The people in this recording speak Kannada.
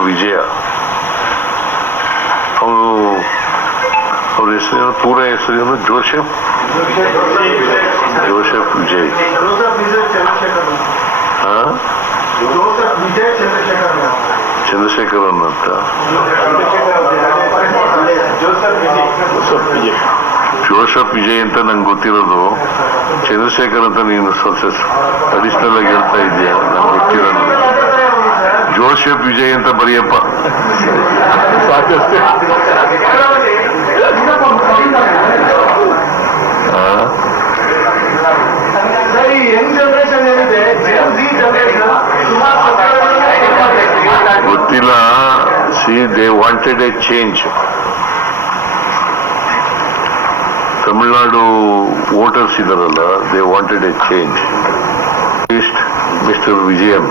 ಮಿಸ್ಟರ್ ವಿಜಯ. ಅವ್ರ ಹೆಸರೇನು, ಪೂರ ಹೆಸರೇನು? ಜೋಸೆಫ್ ವಿಜಯ್. ಚಂದ್ರಶೇಖರನ್ ಅಂತ. ಜೋಸೆಫ್ ವಿಜಯ್ ಅಂತ ನಂಗೆ ಗೊತ್ತಿರೋದು. ಚಂದ್ರಶೇಖರ್ ಅಂತ ನೀನು ಸ್ವಲ್ಪ ಅಡಿಷನಲ್ ಆಗಿ ಹೇಳ್ತಾ ಇದೆಯಾ? ನಂಗೆ ಗೊತ್ತಿರೋದು ಜೋಸೆಫ್ ವಿಜಯ್ ಅಂತ ಬರೆಯಪ್ಪ. ಸಾಕಷ್ಟೇ. ಗೊತ್ತಿಲ್ಲ. See, they wanted a change. Tamil Nadu voters ಇದಾರಲ್ಲ, they wanted a change. Mister Vijayan.